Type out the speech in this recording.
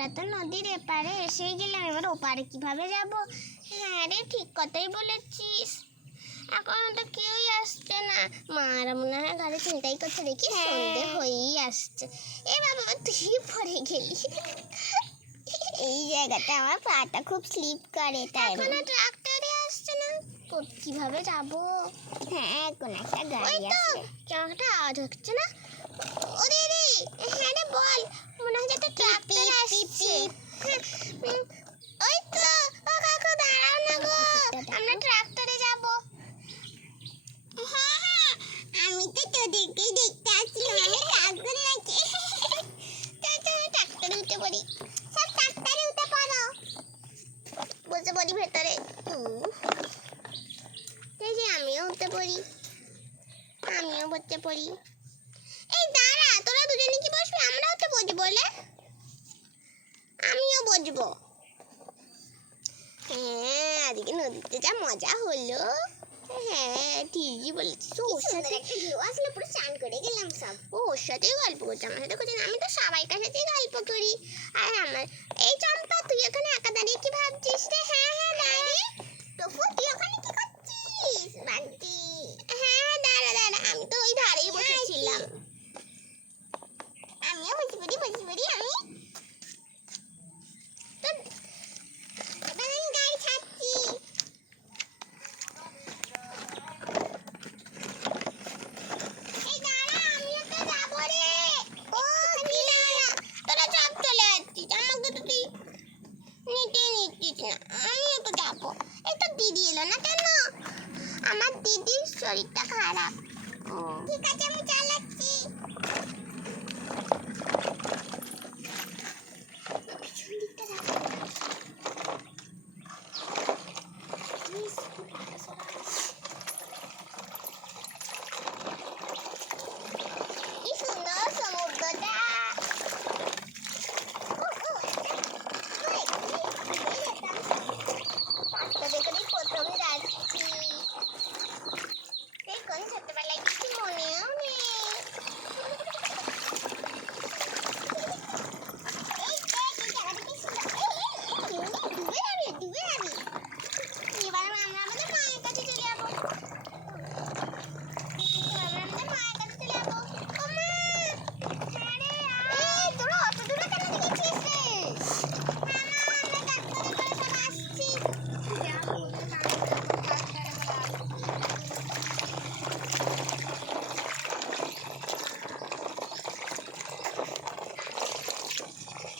আমরা তো নদীর এপারে এসেই গেলাম, এবার ওপারে কিভাবে যাব? হ্যাঁ রে, ঠিক কথাই বলেছিস। এখন তো কেউই আসছে না। মারা মনে হয় ঘরে চিন্তাই করছে, দেখি সন্ধে হয়েই আসছে। এ বাবা, তুই পড়ে গেলি। এই জায়গাটা আমার পাটা খুব স্লিপ করে, তাই এখন ট্রাক্টরে আসছে না, তো কিভাবে যাব? হ্যাঁ, কোন একটা গাড়ি আসছে, ট্রাক্টরটা আওয়াজ হচ্ছে না? ওরে রে, হ্যাঁ রে বল, মনে হয় একটা ট্রাক্টর আসছে। ওই তো, ও কাকু দাঁড়াও না গো, আমরা ট্রাক্টরে যাব। হ্যাঁ হ্যাঁ, আমি তো তোদেরকেই দেখতে আসছিলাম, আমি ট্রাক্টর নাকি। ট্রাক্টরে উঠে পড়ি, সব ট্রাক্টরে উঠে পড়ো, বসে পড়ি ভেতরে। এই যে আমিও উঠে পড়ি, আমিও বসে পড়ি। এই দাঁড়া, তোরা দুজনে কি বসবি? আমরাও তো বসবো বলে, আমিও বসবো। হ্যাঁ, আজকে নদীতে যা মজা হলো। হ্যাঁ, ঠিকই বলেছিস। ওর সাথে একটা ঢেউ আসলে পুরো চান করে গেলাম সব। ও ওর সাথেই গল্প করছে, আমার সাথে করছে না। আমি তো সবাইকার সাথেই গল্প করি।